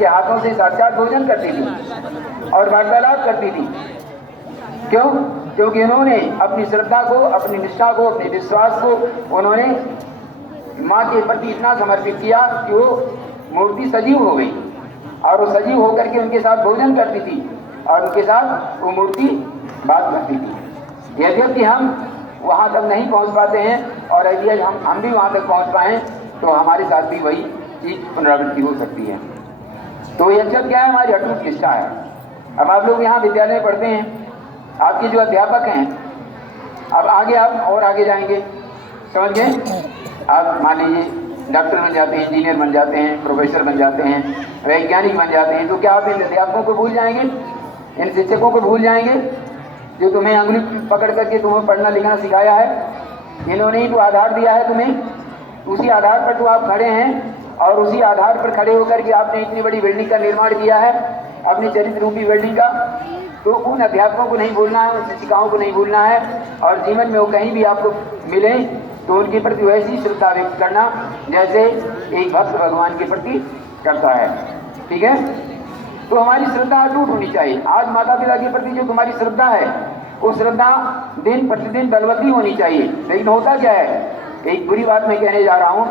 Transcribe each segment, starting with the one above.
के हाथों से साक्षात भोजन करती थी और वार्तालाप करती थी। क्यों? क्योंकि उन्होंने अपनी श्रद्धा को, अपनी निष्ठा को, अपने विश्वास को उन्होंने माँ के प्रति इतना समर्पित किया कि वो मूर्ति सजीव हो गई और वो सजीव होकर के उनके साथ भोजन करती थी और उनके साथ वो मूर्ति बात करती थी। यद्यपि हम वहाँ तक नहीं पहुँच पाते हैं और यदि हम भी वहाँ तक पहुँच पाएँ तो हमारे साथ भी वही चीज पुनरावृत्ति हो सकती है। तो ये सब क्या है? हमारी अटूट निष्ठा है। अब आप लोग यहाँ विद्यालय में पढ़ते हैं, आपके जो अध्यापक हैं, अब आगे आप और आगे जाएंगे, समझ गए? आप मान लीजिए डॉक्टर बन जाते हैं, इंजीनियर बन जाते हैं, प्रोफेसर बन जाते हैं, वैज्ञानिक बन जाते हैं, तो क्या आप इन अध्यापकों को भूल जाएंगे, इन शिक्षकों को भूल जाएंगे जो तुम्हें अंगुली पकड़ करके तुम्हें पढ़ना लिखना सिखाया है? इन्होंने ही तो आधार दिया है तुम्हें, उसी आधार पर तो आप खड़े हैं और उसी आधार पर खड़े होकर के आपने इतनी बड़ी बिल्डिंग का निर्माण किया है, अपनी चरित्र रूपी बिल्डिंग का। तो उन अध्यापकों को नहीं भूलना है, उन शिक्षिकाओं को नहीं भूलना है और जीवन में वो कहीं भी आपको मिले तो उनके प्रति वैसी श्रद्धा व्यक्त करना जैसे एक भक्त भगवान के प्रति करता है। ठीक है? तो हमारी श्रद्धा अटूट होनी चाहिए। आज माता पिता के प्रति जो तुम्हारी श्रद्धा है वो श्रद्धा दिन प्रतिदिन बलवती होनी चाहिए। लेकिन होता क्या है, एक बुरी बात मैं कहने जा रहा हूँ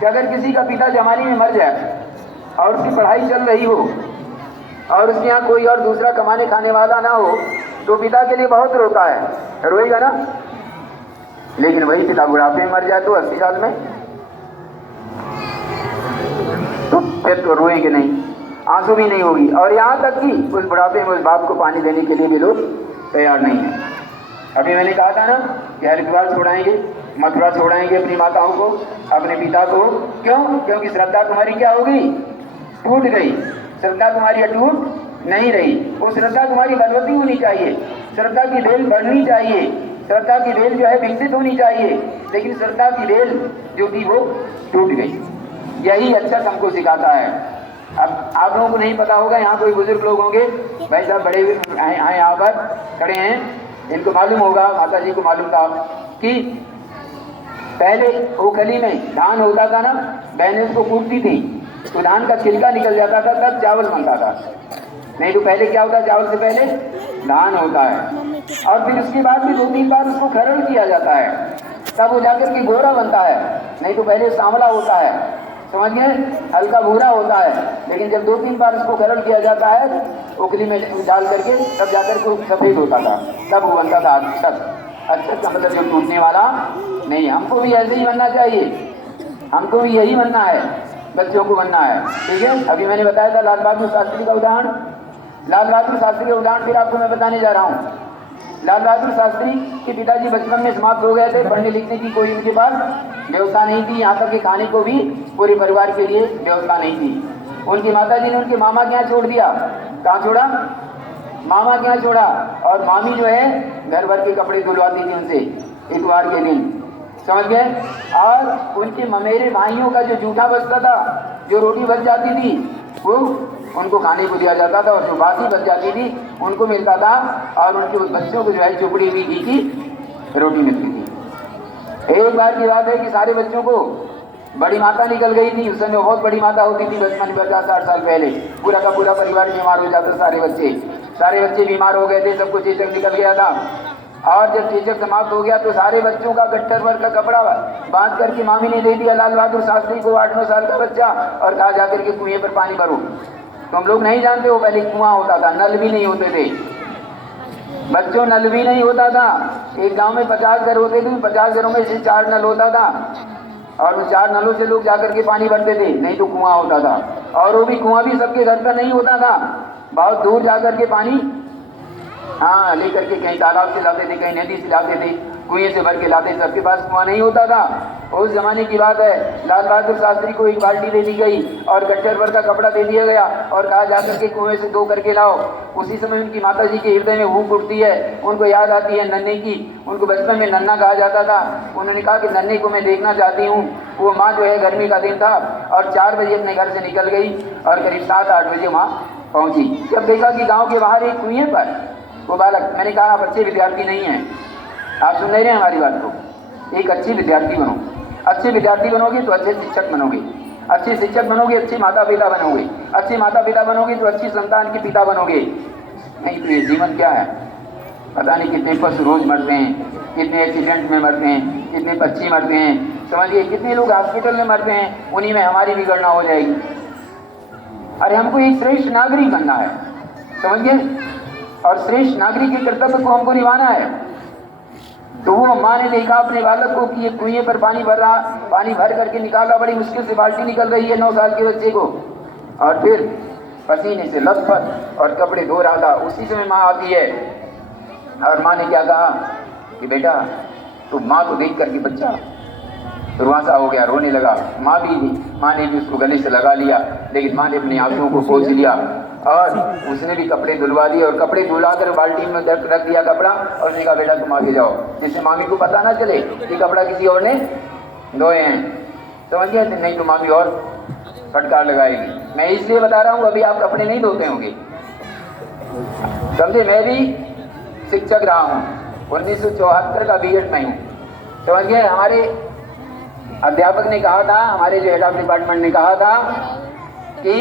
कि अगर किसी का पिता जवानी में मर जाए और उसकी पढ़ाई चल रही हो और उसके यहाँ कोई और दूसरा कमाने खाने वाला ना हो तो पिता के लिए बहुत रोता है, रोएगा ना? लेकिन वही पिता बुढ़ापे में मर जाए तो 80 साल में, तो फिर तो रोएंगे नहीं, आंसू भी नहीं होगी और यहाँ तक कि उस बुढ़ापे में उस बाप को पानी देने के लिए भी लोग तैयार नहीं है। अभी मैंने कहा था ना कि हरिद्वार छोड़ाएंगे, मथुरा छोड़ाएंगे अपनी माताओं को, अपने पिता को। क्यों? क्योंकि श्रद्धा तुम्हारी क्या हो गई? टूट गई। श्रद्धा तुम्हारी अटूट नहीं रही। वो श्रद्धा तुम्हारी बलवती होनी चाहिए, श्रद्धा की बेल बढ़नी चाहिए, श्रद्धा की बेल जो है विकसित होनी चाहिए। लेकिन श्रद्धा की बेल जो थी वो टूट गई। यही अक्षत हमको सिखाता है। अब आप लोगों को नहीं पता होगा, यहाँ कोई बुजुर्ग लोग होंगे, भाई साहब बड़े आए यहाँ पर खड़े हैं, इनको मालूम होगा, माता जी को मालूम था कि पहले ओखली में धान होता था ना, बहनें उसको कूटती थी तो धान का छिलका निकल जाता था, तब चावल बनता था। नहीं तो पहले क्या होता, चावल से पहले धान होता है और फिर उसके बाद भी 2-3 बार उसको खरड़ किया जाता है, तब वो जाकर के गोरा बनता है। नहीं तो पहले सांवला होता है, समझ गए, हल्का भूरा होता है। लेकिन जब 2-3 बार उसको खरड़ किया जाता है ओखली में डाल करके, तब जाकर के सफ़ेद होता था, तब वो बनता था अक्षत। अक्षत का मतलब जो टूटने वाला नहीं। हमको भी ऐसे ही बनना चाहिए, हमको भी यही बनना है, बच्चों को बनना है। ठीक है? अभी मैंने बताया था लाल बहादुर शास्त्री का उदाहरण, लाल बहादुर शास्त्री का उदाहरण फिर आपको मैं बताने जा रहा हूँ। लाल बहादुर शास्त्री के पिताजी बचपन में समाप्त हो गए थे, पढ़ने लिखने की कोई उनके पास व्यवस्था नहीं थी, यहाँ तक कि खाने को भी पूरे परिवार के लिए व्यवस्था नहीं थी। उनकी माताजी ने उनके मामा के यहाँ छोड़ दिया। कहाँ छोड़ा? मामा के यहाँ छोड़ा। और मामी जो है घर भर के कपड़े धुलवाती थी उनसे इतवार के दिन, समझ गए। और उनके ममेरे भाइयों का जो जूठा बचता था, जो रोटी बच जाती थी, वो उनको खाने को दिया जाता था और जो बासी बच जाती थी उनको मिलता था और उनके बच्चों को जो है चुपड़ी हुई घी की रोटी मिलती थी। एक बार की बात है कि सारे बच्चों को बड़ी माता निकल गई थी। उस समय बहुत बड़ी माता होती थी बचपन में, 50-60 साल पहले पूरा का पूरा परिवार बीमार हो जाता। सारे बच्चे बीमार हो गए थे, सबको चेचक निकल गया था। और जब चेचक समाप्त हो गया तो सारे बच्चों का गट्टर भर का कपड़ा बांध करके मामी ने दे दिया लाल बहादुर शास्त्री को, 8-9 साल का बच्चा, और कहा जाकर के कुएं पर पानी भरो। तुम लोग नहीं जानते हो, पहले कुआं होता था, नल भी नहीं होते थे बच्चों, नल भी नहीं होता था। एक गांव में 50 घर होते थे, 50 घरों में से 4 नल होता था और उन 4 नलों से लोग जाकर के पानी भरते थे, नहीं तो कुआं होता था। और वो भी कुआं भी सबके घर का नहीं होता था, बहुत दूर जाकर के पानी लेकर के कहीं तालाब से लाते थे, कहीं नदी से लाते थे, कुएं से भर के लाते, सबके पास कुआं नहीं होता था। उस जमाने की बात है। लाल बहादुर शास्त्री को एक बाल्टी दे दी गई और गट्टर भर का कपड़ा दे दिया गया और कहा जाकर के कुएं से 2 करके लाओ। उसी समय उनकी माताजी के हृदय में भूख उठती है, उनको याद आती है नन्हे की। उनको बचपन में नन्हा कहा जाता था। उन्होंने कहा कि नन्हे को मैं देखना चाहती हूँ। वो माँ जो है, गर्मी का दिन था और 4 बजे अपने घर से निकल गई और करीब 7-8 बजे वहाँ पहुँची। जब देखा कि गाँव के बाहर एक कुएं पर वो बालक, मैंने कहा आप अच्छे विद्यार्थी नहीं हैं, आप सुन नहीं रहे हैं हमारी बात को। एक अच्छी विद्यार्थी बनो, अच्छे विद्यार्थी बनोगे तो अच्छे शिक्षक बनोगे। अच्छे शिक्षक बनोगे, अच्छे माता पिता बनोगे, अच्छे माता पिता बनोगे तो अच्छी संतान के पिता बनोगे। नहीं तो ये जीवन क्या है? पता नहीं कितने पशु रोज मरते हैं, कितने एक्सीडेंट में मरते हैं, कितने पक्षी मरते हैं, समझिए कितने लोग हॉस्पिटल में मरते हैं, उन्हीं में हमारी भी गणना हो जाएगी। अरे हमको एक श्रेष्ठ नागरिक बनना है, समझिए, और श्रेष्ठ नागरिक के कर्तव्य को हमको निभाना है। तो वो माँ ने देखा अपने बालक को कि ये कुएं पर पानी भर रहा, पानी भर करके निकाला, बड़ी मुश्किल से बाल्टी निकल रही है 9 साल के बच्चे को, और फिर पसीने से लथपथ और कपड़े धो रहा था। उसी समय माँ आती है और माँ ने क्या कहा कि बेटा तो माँ को देख करके बच्चा रुआसा हो गया, रोने लगा। माँ ने भी उसको गले से लगा लिया, लेकिन माँ ने अपनी आंखों को पोंछ लिया और उसने भी कपड़े धुलवा दिए और कपड़े धुला कर बाल्टी में रख दिया कपड़ा, और उसने कहा बेटा तुम आगे जाओ, जिससे मामी को पता ना चले कि कपड़ा किसी और ने धोए हैं, समझ गए? नहीं तो मामी और फटकार लगाएगी। मैं इसलिए बता रहा हूँ, अभी आप कपड़े नहीं धोते होंगे, समझे? मैं भी शिक्षक रहा हूँ, 1974 का B.Ed में हूँ, समझ गए? हमारे अध्यापक ने कहा था, हमारे जो हेड ऑफ डिपार्टमेंट ने कहा था कि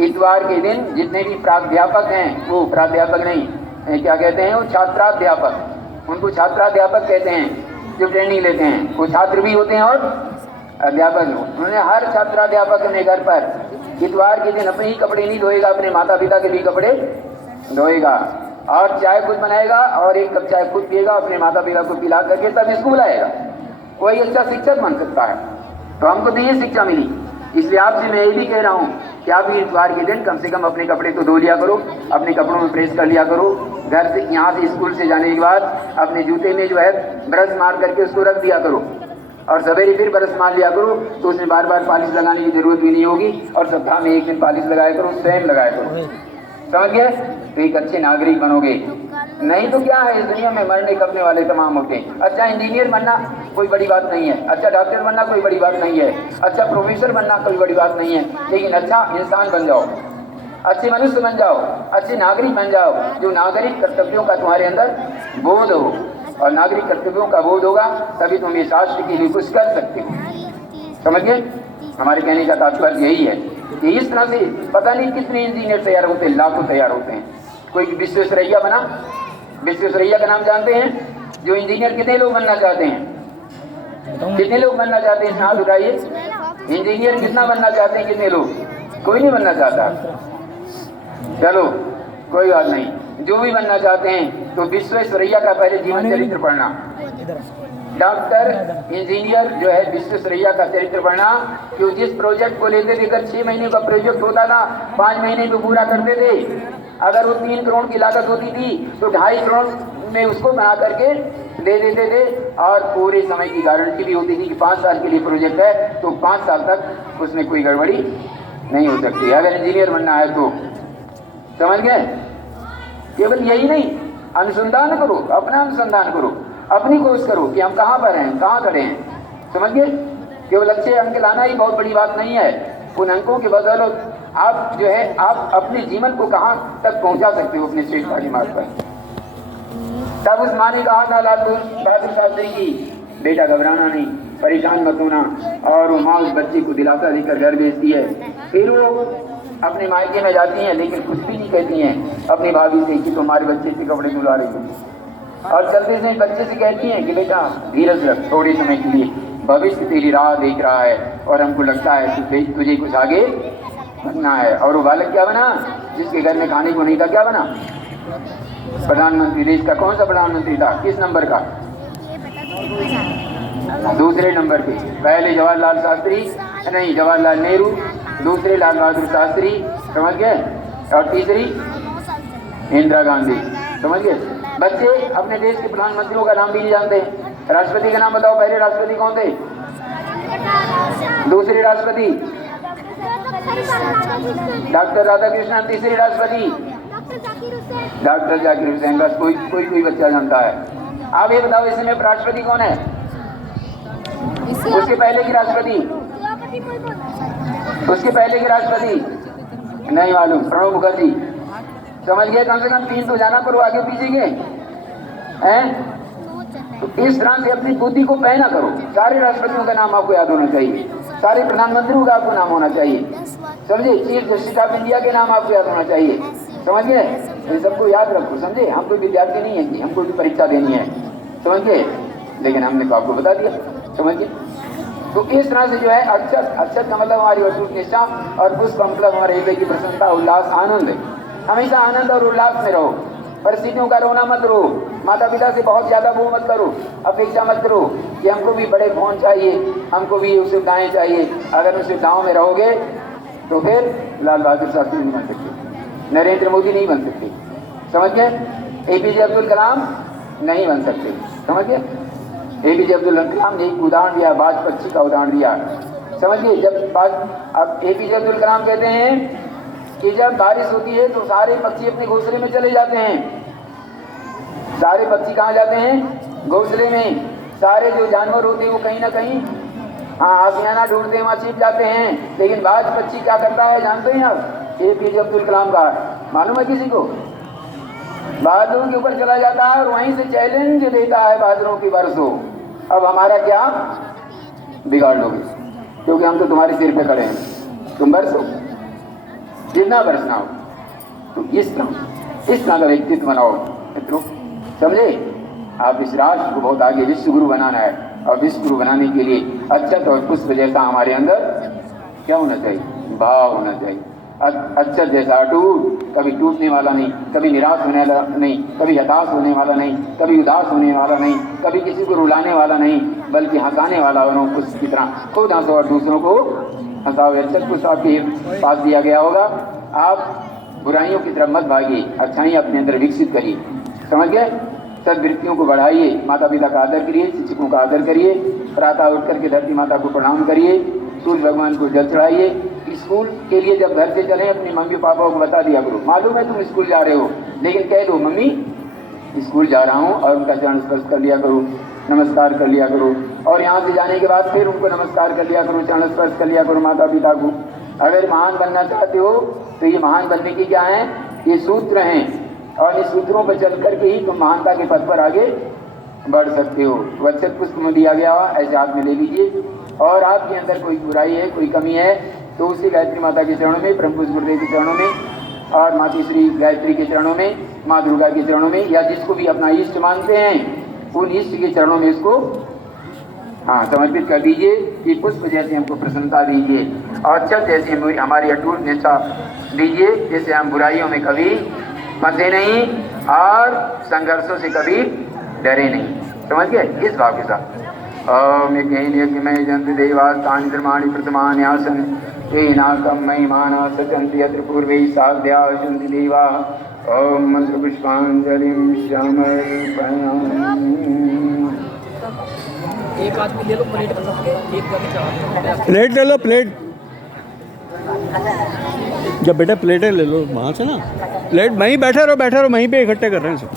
इतवार के दिन जितने भी प्राध्यापक हैं, वो प्राध्यापक नहीं क्या कहते हैं, वो छात्राध्यापक, उनको छात्राध्यापक कहते हैं जो ट्रेनिंग लेते हैं, वो छात्र भी होते हैं और अध्यापक भी। उन्होंने हर छात्राध्यापक अपने घर पर इतवार के दिन अपने ही कपड़े नहीं धोएगा, अपने माता पिता के भी कपड़े धोएगा और चाय खुद बनाएगा और एक कप चाय खुद पिएगा, अपने माता पिता को पिला करके तब स्कूल आएगा। वही अच्छा शिक्षक बन सकता है। तो हमको तो ये शिक्षा मिली, इसलिए आपसे मैं ये भी कह रहा हूँ कि आप इतवार के दिन कम से कम अपने कपड़े तो धो लिया करो, अपने कपड़ों में प्रेस कर लिया करो, घर से यहाँ से स्कूल से जाने के बाद अपने जूते में जो है ब्रश मार करके उसको रख दिया करो और सवेरे फिर ब्रश मार लिया करो, तो उसमें बार बार पॉलिश लगाने की जरूरत भी नहीं होगी और सप्ताह में एक दिन पॉलिश लगाया करो, स्वयं लगाया करो, समझ गए? तो एक अच्छे नागरिक बनोगे। नहीं तो क्या है, इस दुनिया में मरने कपने वाले तमाम होते हैं। अच्छा इंजीनियर बनना कोई बड़ी बात नहीं है, अच्छा डॉक्टर बनना कोई बड़ी बात नहीं है, अच्छा प्रोफेसर बनना कोई बड़ी बात नहीं है, लेकिन अच्छा इंसान बन जाओ, अच्छे मनुष्य बन जाओ, अच्छे नागरिक बन जाओ, जो नागरिक कर्तव्यों का तुम्हारे अंदर बोध हो, और नागरिक कर्तव्यों का बोध होगा तभी तुम इस राष्ट्र के लिए कुछ कर सकते हो, समझ गए? हमारे कहने का तात्पर्य यही है कि इस तरह से पता नहीं कितने इंजीनियर तैयार होते हैं, लाखों तैयार होते हैं। कोई विश्वेश्वरैया बना, विश्वेश्वरैया का नाम जानते हैं? जो इंजीनियर कितने लोग बनना चाहते हैं? कितने लोग बनना चाहते हैं? हाथ उठाइए। इंजीनियर कितना बनना चाहते हैं? कितने लोग? कोई नहीं बनना चाहता। चलो कोई बात नहीं, जो भी बनना चाहते हैं तो विश्वेश्वरैया का पहले जीवन चरित्र पढ़ना, डॉक्टर इंजीनियर जो है विश्वेश्वरैया का चरित्र पढ़ना। क्यों? जिस प्रोजेक्ट को लेते थे, अगर 6 महीने का प्रोजेक्ट होता था 5 महीने में पूरा करते थे। अगर वो 3 करोड़ की लागत होती थी तो 2.5 करोड़ में उसको बना करके दे देते थे, और पूरे समय की गारंटी भी होती थी कि 5 साल के लिए प्रोजेक्ट है तो 5 साल तक उसमें कोई गड़बड़ी नहीं हो सकती अगर इंजीनियर बनना है तो, समझ गए? केवल यही नहीं, अनुसंधान करो, अपना अनुसंधान करो, अपनी खोज करो कि हम कहाँ पर हैं, कहाँ खड़े हैं, समझ गए? केवल अच्छे अंक लाना ही बहुत बड़ी बात नहीं है। उन अंकों के बदौलत आप जो है आप अपने जीवन को कहाँ तक पहुँचा सकते हो अपने श्रेष्ठता के मार्ग पर। तब उस माँ ने कहा था लाल बहादुर शास्त्री की, बेटा घबराना नहीं, परेशान मत होना, और वो माँ उस बच्चे को दिलासा देकर घर भेजती है। फिर वो अपने मायके में जाती हैं, लेकिन कुछ भी नहीं कहती हैं अपनी भाभी से कि तुम्हारे बच्चे से कपड़े धुला रही हो, और चलते से बच्चे से कहती हैं कि बेटा धीरज रख, थोड़े समय के लिए भविष्य तेरी राह देख रहा है और हमको लगता है कि तुझे कुछ आगे बनना है। और वो बालक क्या बना? जिसके घर में खाने को नहीं था, क्या बना? प्रधानमंत्री। देश का कौन सा प्रधानमंत्री था? किस नंबर का? दूसरे नंबर पे। पहले जवाहरलाल शास्त्री, नहीं जवाहरलाल नेहरू, दूसरे लाल बहादुर शास्त्री, समझ गए, और तीसरी इंदिरा गांधी, समझ गए? बच्चे अपने देश के प्रधानमंत्रियों का नाम भी नहीं जानते। राष्ट्रपति का नाम बताओ, पहले राष्ट्रपति कौन थे? दूसरे राष्ट्रपति डॉक्टर राधाकृष्णन, तीसरे राष्ट्रपति डॉक्टर जाकिर हुसैन। बस कोई बच्चा जानता है। आप ये बताओ इस समय राष्ट्रपति कौन है? उसके पहले की राष्ट्रपति, उसके पहले की राष्ट्रपति नहीं मालूम, प्रणब मुखर्जी, समझ गए? कम से कम 3 तो जाना करो आगे पीछे के हैं। तो इस तरह से अपनी बुद्धि को पहना करो, सारे राष्ट्रपतियों का नाम आपको याद होना चाहिए। सारे प्रधानमंत्रियों का आपको नाम होना चाहिए, समझे। चीफ जस्टिस ऑफ इंडिया के नाम आपको याद होना चाहिए, समझ गए। इन सबको याद रखो, समझे। हम कोई विद्यार्थी नहीं है जी, हमको भी परीक्षा देनी है, समझ गए, लेकिन हमने तो आपको बता दिया, समझ गए। तो इस तरह से जो है अक्षत, अक्षत का मतलब हमारी अटूट निष्ठा, और पुष्प का मतलब हमारे हृदय की प्रसन्नता, उल्लास, आनंद। हमेशा आनंद और उल्लास में रहो, परिस्थितियों का रोना मत रो, माता पिता से बहुत ज्यादा वो मत करो, अपेक्षा मत करो कि हमको भी बड़े फोन चाहिए, हमको भी ये सुविधाएं चाहिए। अगर उस सुविधाओं में रहोगे तो फिर लाल बहादुर शास्त्री नहीं बन सकते, नरेंद्र मोदी नहीं बन सकते, समझ गए। एपीजे अब्दुल कलाम नहीं बन सकते, समझ गए। एपीजे अब्दुल कलाम ने एक उदाहरण दिया, बाज पक्षी का उदाहरण दिया, समझिए। जब अब एपीजे अब्दुल कलाम कहते हैं कि जब बारिश होती है तो सारे पक्षी अपने घोंसले में चले जाते हैं। सारे पक्षी कहाँ जाते हैं? घोंसले में। सारे जो जानवर होते हैं वो कहीं ना कहीं आशियाना ढूंढते हैं, वहाँ छिप जाते हैं। लेकिन बाज पक्षी क्या करता है जानते हैं आप? एपीजे अब्दुल कलाम का मालूम है किसी को? बादलों के ऊपर चला जाता है और वहीं से चैलेंज देता है बादलों की बरसों। अब हमारा क्या बिगाड़ लोगे, क्योंकि हम तो तुम्हारे सिर पे खड़े हैं, तुम बरसो जितना बरसना हो। तो इस तरह का व्यक्तित्व बनाओ मित्रों, समझे। आप इस राष्ट्र को बहुत आगे विश्व गुरु बनाना है, और विश्व गुरु बनाने के लिए अक्षत और पुष्प जैसा हमारे अंदर क्या होना चाहिए? भाव होना चाहिए। अक्षत जैसा अटूट, कभी टूटने वाला नहीं, कभी निराश होने वाला नहीं, कभी हताश होने वाला नहीं, कभी उदास होने वाला नहीं, कभी किसी को रुलाने वाला नहीं, बल्कि हंसाने वाला हो, पुष्प की तरह खुद हंसो और दूसरों को हंसाओ। अक्षत पुष्प आपके पास दिया गया होगा। आप बुराइयों की तरफ मत भागिए, अच्छाइयाँ अपने अंदर विकसित करिए, समझ गए। सद्वृत्तियों को बढ़ाइए, माता पिता का आदर करिए, शिक्षकों का आदर करिए, प्रातः उठ करके धरती माता को प्रणाम करिए, सूर्य भगवान को जल चढ़ाइए। स्कूल के लिए जब घर से चले अपने मम्मी पापा को बता दिया करो, मालूम है तुम स्कूल जा रहे हो, लेकिन कह दो मम्मी स्कूल जा रहा हूँ, और उनका चरण स्पर्श कर लिया करो, नमस्कार कर लिया करो। और यहाँ से जाने के बाद फिर उनको नमस्कार कर लिया करो, चरण स्पर्श कर लिया करो माता पिता को। अगर महान बनना चाहते हो तो ये महान बनने की क्या है? ये सूत्र हैं, और इस सूत्रों पर चल करके ही तुम महानता के पथ पर आगे बढ़ सकते हो। अक्षत पुष्प में दिया गया ऐसे हाथ में ले लीजिए, और आपके अंदर कोई बुराई है, कोई कमी है, तो उसी गायत्री माता के चरणों में, ब्रह्म पुष्प गुरुदेव के चरणों में, और माता श्री गायत्री के चरणों में, माँ दुर्गा के चरणों में, या जिसको भी अपना इष्ट मानते हैं उन इष्ट के चरणों में इसको समर्पित कर दीजिए कि पुष्प जैसे हमको प्रसन्नता दीजिए, और अक्षत जैसे हमारी अटूट निष्ठा दीजिए, जिससे हम बुराइयों में कभी फंसे नहीं और संघर्षों से कभी डरे नहीं, समझ गए। इस भाव के साथ ओम यज्ञमय जंतु देवास तानि धर्माणि प्रथमान्यासन तेनाकं महिमाना सचन्ति यत्र पूर्वे साध्या सन्ति देवा। ओम मंत्र पुष्पांजलिं समर्पयामि। एक आदमी ले लो प्लेट, प्लेट ले लो, प्लेट जब बेटा प्लेटें ले लो वहाँ से ना, प्लेट वहीं बैठे रहो वहीं पे इकट्ठे कर रहे हैं सब।